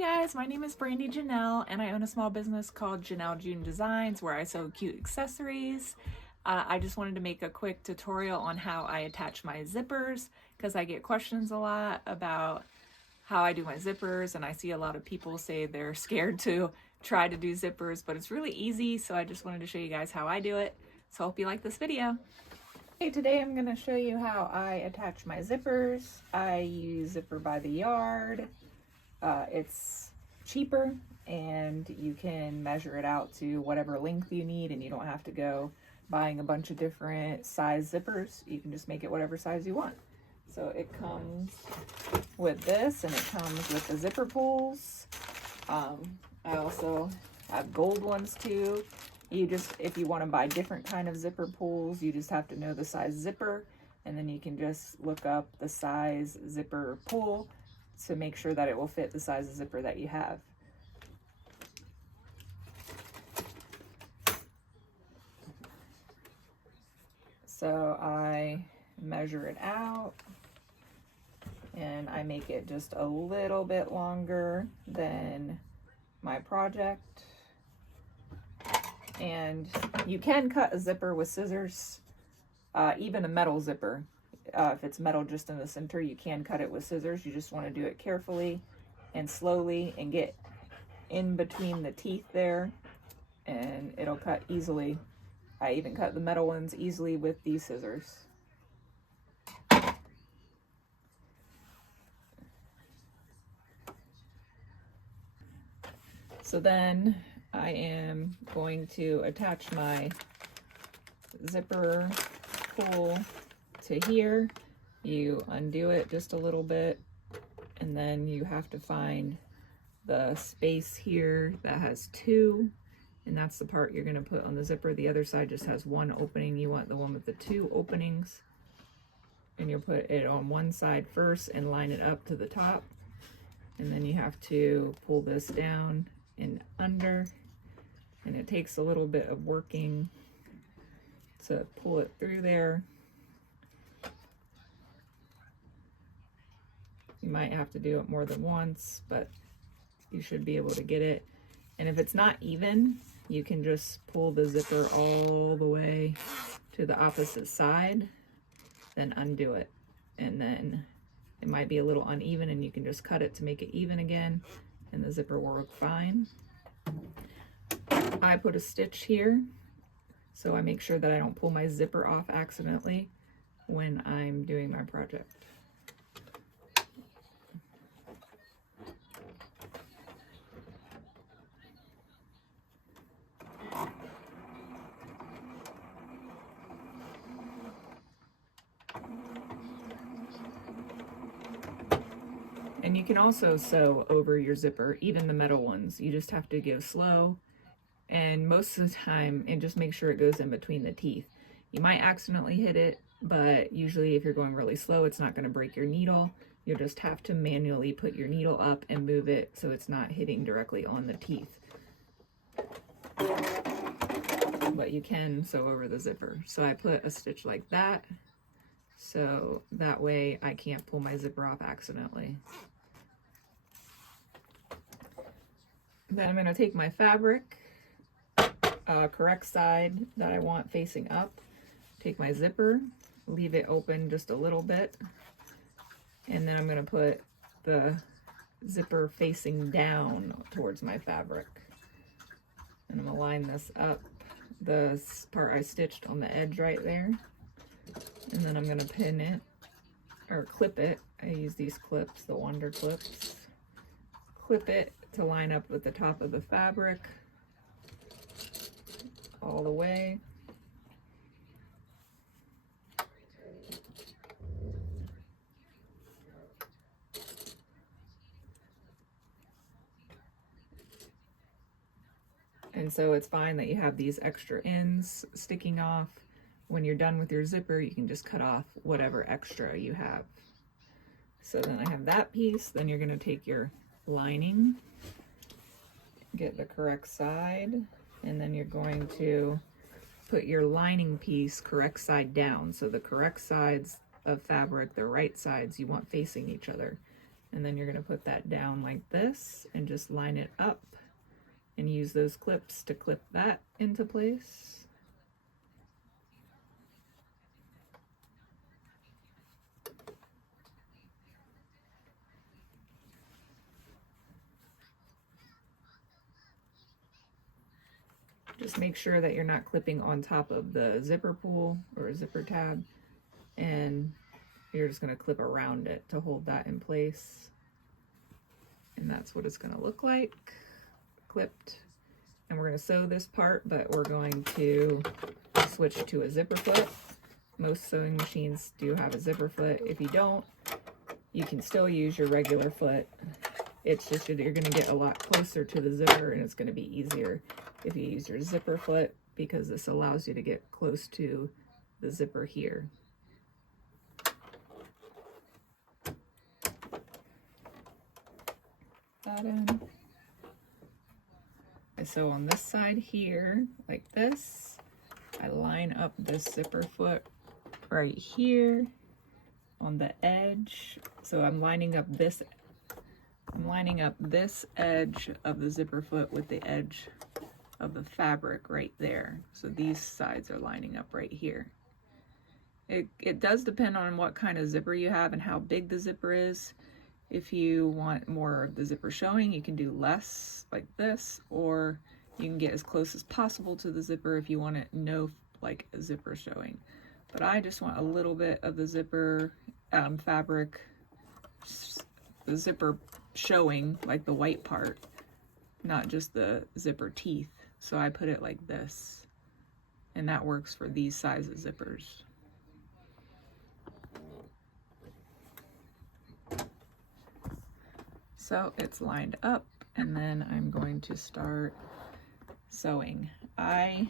Hi guys, my name is Brandy Janelle and I own a small business called Janelle June Designs where I sew cute accessories. I just wanted to make a quick tutorial on how I attach my zippers because I get questions a lot about how I do my zippers, and I see a lot of people say they're scared to try to do zippers, but it's really easy, so I just wanted to show you guys how I do it. So I hope you like this video. Okay, today I'm going to show you how I attach my zippers. I use Zipper by the Yard. It's cheaper and you can measure it out to whatever length you need, and you don't have to go buying a bunch of different size zippers. You can just make it whatever size you want. So it comes with this, and it comes with the zipper pulls. I also have gold ones too. If you want to buy different kind of zipper pulls, you just have to know the size zipper, and then you can just look up the size zipper pull to make sure that it will fit the size of zipper that you have. So I measure it out and I make it just a little bit longer than my project. And you can cut a zipper with scissors, even a metal zipper. If it's metal just in the center, you can cut it with scissors. You just want to do it carefully and slowly and get in between the teeth there, and it'll cut easily. I even cut the metal ones easily with these scissors. So then I am going to attach my zipper pull to here. You undo it just a little bit, and then you have to find the space here that has two, and that's the part you're going to put on the zipper. The other side just has one opening. You want the one with the two openings, and you'll put it on one side first and line it up to the top, and then you have to pull this down and under, and it takes a little bit of working to pull it through there. You might have to do it more than once, but you should be able to get it. And if it's not even, you can just pull the zipper all the way to the opposite side, then undo it. And then it might be a little uneven, and you can just cut it to make it even again, and the zipper will work fine. I put a stitch here, so I make sure that I don't pull my zipper off accidentally when I'm doing my project. And you can also sew over your zipper, even the metal ones. You just have to go slow, and most of the time, and just make sure it goes in between the teeth. You might accidentally hit it, but usually if you're going really slow, it's not going to break your needle. You'll just have to manually put your needle up and move it so it's not hitting directly on the teeth. But you can sew over the zipper. So I put a stitch like that, so that way I can't pull my zipper off accidentally. Then I'm going to take my fabric, correct side that I want facing up, take my zipper, leave it open just a little bit, and then I'm going to put the zipper facing down towards my fabric. And I'm going to line this up, the part I stitched on the edge right there, and then I'm going to pin it, or clip it. I use these clips, the Wonder clips. Clip it to line up with the top of the fabric all the way. And so it's fine that you have these extra ends sticking off. When you're done with your zipper, you can just cut off whatever extra you have. So then I have that piece. Then you're going to take your lining, get the correct side, and then you're going to put your lining piece correct side down. So the correct sides of fabric, the right sides, you want facing each other. And then you're going to put that down like this and just just line it up and use those clips to clip that into place. Just make sure that you're not clipping on top of the zipper pull or zipper tab, and you're just going to clip around it to hold that in place. And that's what it's going to look like, clipped. And we're going to sew this part, but we're going to switch to a zipper foot. Most sewing machines do have a zipper foot. If you don't, you can still use your regular foot. It's just you're going to get a lot closer to the zipper, and it's going to be easier if you use your zipper foot, because this allows you to get close to the zipper here. That in. I sew on this side here like this. I line up this zipper foot right here on the edge. So I'm lining up this edge of the zipper foot with the edge of the fabric right there. So these sides are lining up right here. It does depend on what kind of zipper you have and how big the zipper is. If you want more of the zipper showing, you can do less like this, or you can get as close as possible to the zipper if you want it no like a zipper showing. But I just want a little bit of the zipper fabric, the zipper showing, like the white part, not just the zipper teeth. So I put it like this, and that works for these size of zippers. So it's lined up, and then I'm going to start sewing. I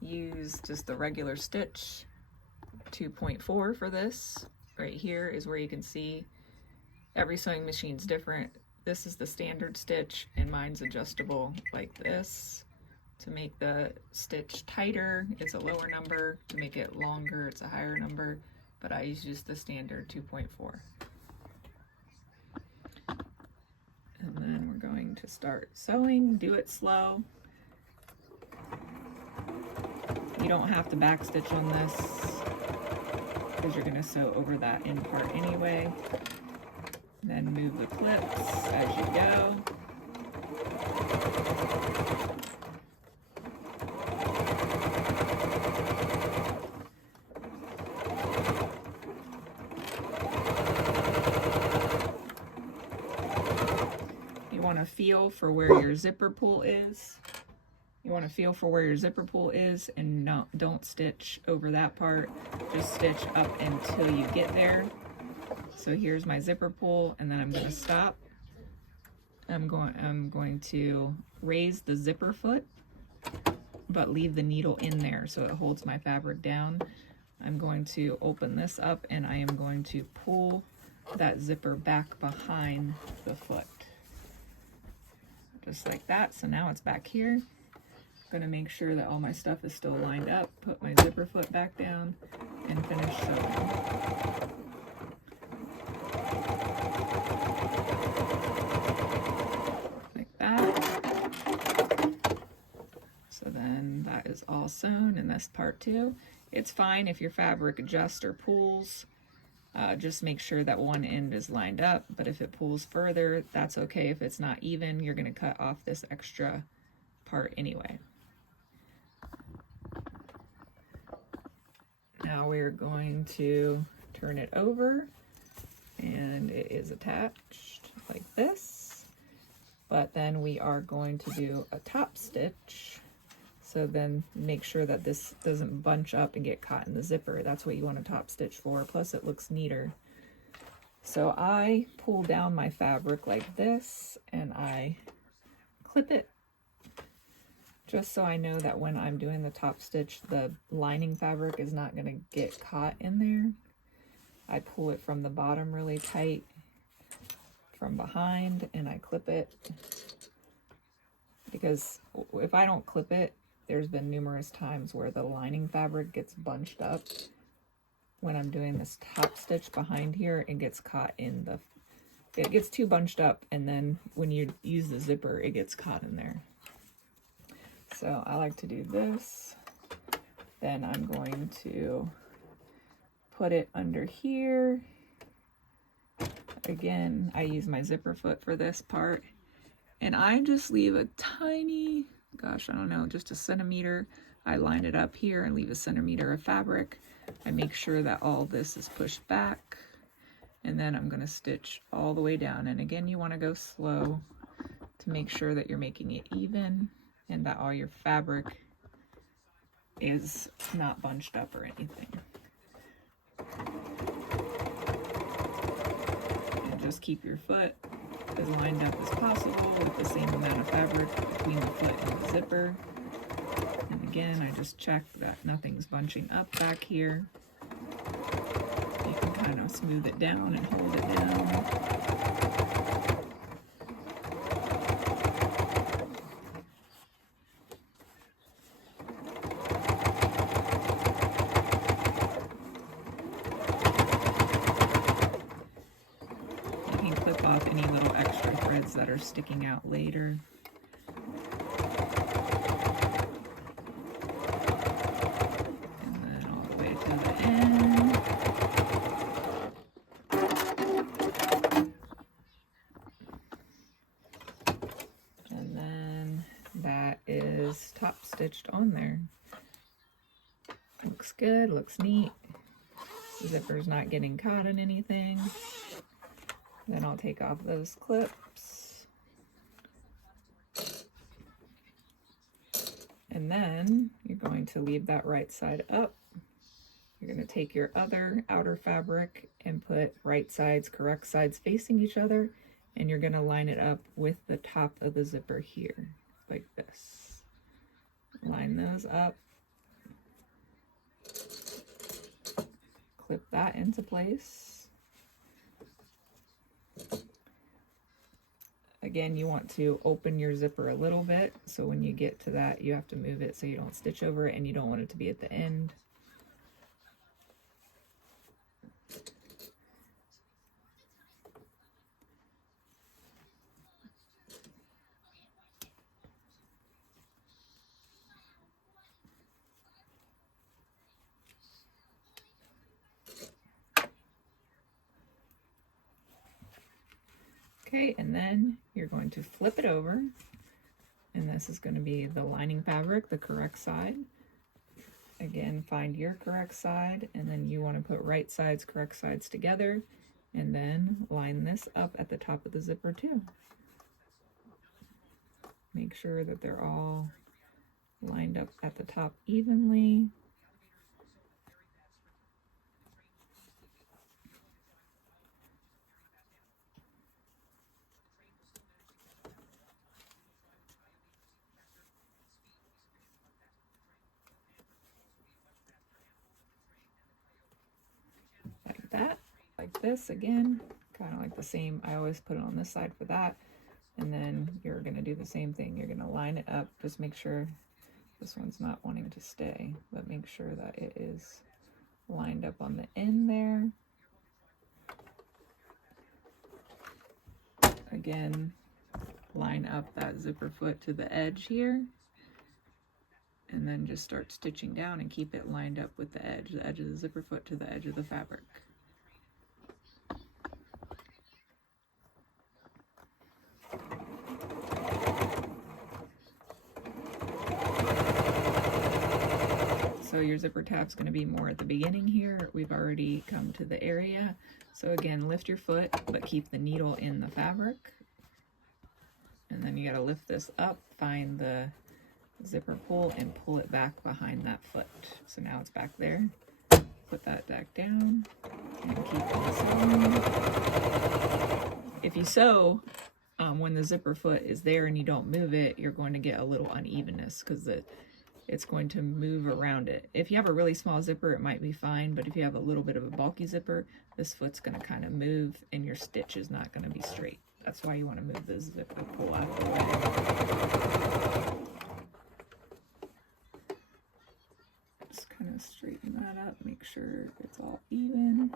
use just the regular stitch 2.4 for this. Right here is where you can see every sewing machine's different. This is the standard stitch, and mine's adjustable like this. To make the stitch tighter, it's a lower number. To make it longer, it's a higher number, but I use just the standard 2.4. And then we're going to start sewing. Do it slow. You don't have to backstitch on this because you're going to sew over that end part anyway. Then move the clips as you go. You want to feel for where your zipper pull is. You want to feel for where your zipper pull is, and don't stitch over that part. Just stitch up until you get there. So here's my zipper pull, and then I'm going to stop. I'm going to raise the zipper foot, but leave the needle in there so it holds my fabric down. I'm going to open this up, and I am going to pull that zipper back behind the foot. Just like that. So now it's back here. I'm going to make sure that all my stuff is still lined up, put my zipper foot back down, and finish sewing. Like that. So then that is all sewn in this part too. It's fine if your fabric adjusts or pulls. Just make sure that one end is lined up, but if it pulls further, that's okay. If it's not even, you're going to cut off this extra part anyway. Now we're going to turn it over, and it is attached like this, but then we are going to do a top stitch. So then make sure that this doesn't bunch up and get caught in the zipper. That's what you want a top stitch for, plus it looks neater. So I pull down my fabric like this, and I clip it, just so I know that when I'm doing the top stitch, the lining fabric is not going to get caught in there. I pull it from the bottom really tight from behind, and I clip it, because if I don't clip it, there's been numerous times where the lining fabric gets bunched up. When I'm doing this top stitch behind here, it gets caught in it gets too bunched up, and then when you use the zipper, it gets caught in there. So I like to do this. Then I'm going to put it under here. Again, I use my zipper foot for this part, and I just leave a tiny, gosh, I don't know, just a centimeter. I line it up here and leave a centimeter of fabric. I make sure that all this is pushed back, and then I'm going to stitch all the way down. And again, you want to go slow to make sure that you're making it even and that all your fabric is not bunched up or anything. Just keep your foot as lined up as possible with the same amount of fabric between the foot and the zipper. And again, I just check that nothing's bunching up back here. You can kind of smooth it down and hold it down. Clip off any little extra threads that are sticking out later. And then all the way to the end. And then that is top stitched on there. Looks good, looks neat. The zipper's not getting caught in anything. Then I'll take off those clips. And then you're going to leave that right side up. You're going to take your other outer fabric and put right sides, correct sides facing each other, and you're going to line it up with the top of the zipper here, like this. Line those up. Clip that into place. Again, you want to open your zipper a little bit, so when you get to that, you have to move it so you don't stitch over it, and you don't want it to be at the end. Okay, and then you're going to flip it over, and this is going to be the lining fabric, the correct side. Again, find your correct side, and then you want to put right sides, correct sides together, and then line this up at the top of the zipper too. Make sure that they're all lined up at the top evenly. That, like this again, kind of like the same. I always put it on this side for that, and then you're going to do the same thing. You're going to line it up. Just make sure this one's not wanting to stay, but make sure that it is lined up on the end there. Again, line up that zipper foot to the edge here, and then just start stitching down and keep it lined up with the edge of the zipper foot to the edge of the fabric. So your zipper tab's going to be more at the beginning here. We've already come to the area. So again, lift your foot, but keep the needle in the fabric. And then you got to lift this up, find the zipper pull, and pull it back behind that foot. So now it's back there. Put that back down and keep it sewing. If you sew, when the zipper foot is there and you don't move it, you're going to get a little unevenness because it's going to move around it. If you have a really small zipper, it might be fine, but if you have a little bit of a bulky zipper, this foot's going to kind of move and your stitch is not going to be straight. That's why you want to move the zipper pull out of the way. Just kind of straighten that up, make sure it's all even.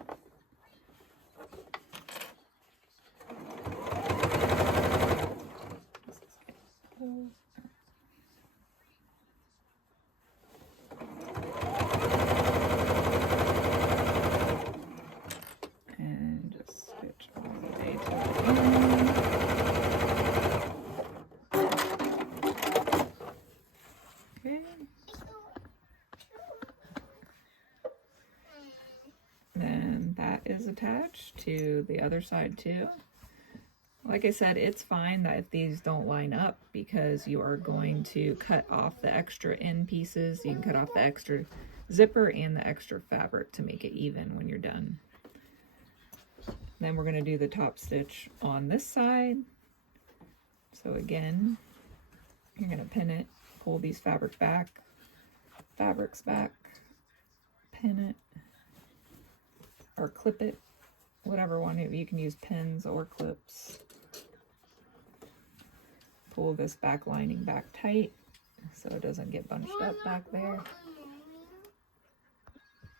attach to the other side too. Like I said, it's fine that if these don't line up because you are going to cut off the extra end pieces. You can cut off the extra zipper and the extra fabric to make it even when you're done. Then we're going to do the top stitch on this side. So again, you're going to pin it, pull these fabrics back, pin it, or clip it, whatever one. You can use pins or clips. Pull this back lining back tight so it doesn't get bunched up back there.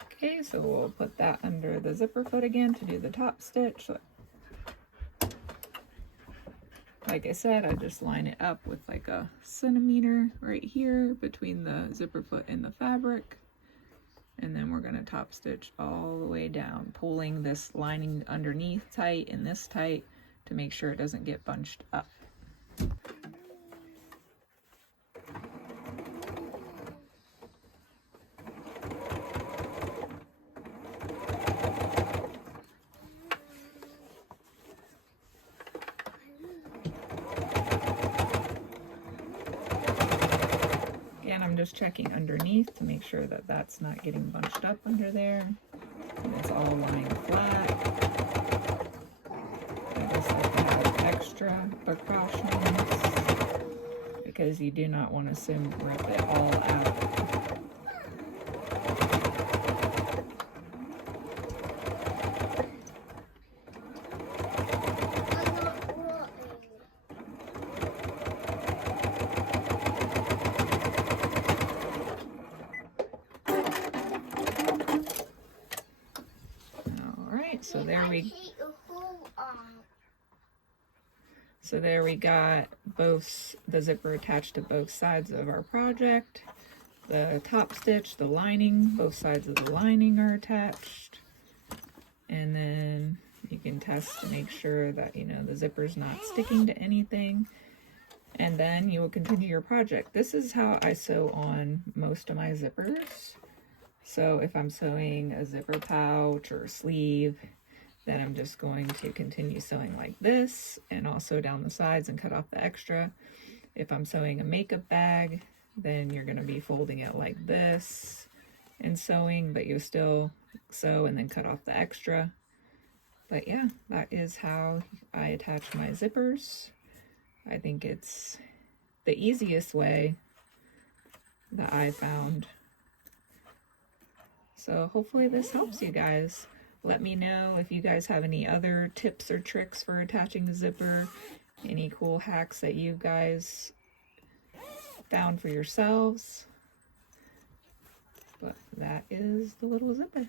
Okay, so we'll put that under the zipper foot again to do the top stitch. Like I said, I just line it up with like a centimeter right here between the zipper foot and the fabric. And then we're going to top stitch all the way down, pulling this lining underneath tight and this tight to make sure it doesn't get bunched up. Again, I'm just checking underneath to make sure that that's not getting bunched up under there. And it's all lying flat. I just like to have extra precautions because you do not want to rip it all out. So there we got both the zipper attached to both sides of our project. The top stitch, the lining, both sides of the lining are attached. And then you can test to make sure that, you know, the zipper's not sticking to anything. And then you will continue your project. This is how I sew on most of my zippers. So if I'm sewing a zipper pouch or a sleeve, then I'm just going to continue sewing like this and also down the sides and cut off the extra. If I'm sewing a makeup bag, then you're going to be folding it like this and sewing, but you still sew and then cut off the extra. But yeah, that is how I attach my zippers. I think it's the easiest way that I found. So hopefully this helps you guys. Let me know if you guys have any other tips or tricks for attaching the zipper, any cool hacks that you guys found for yourselves. But that is the little zipper.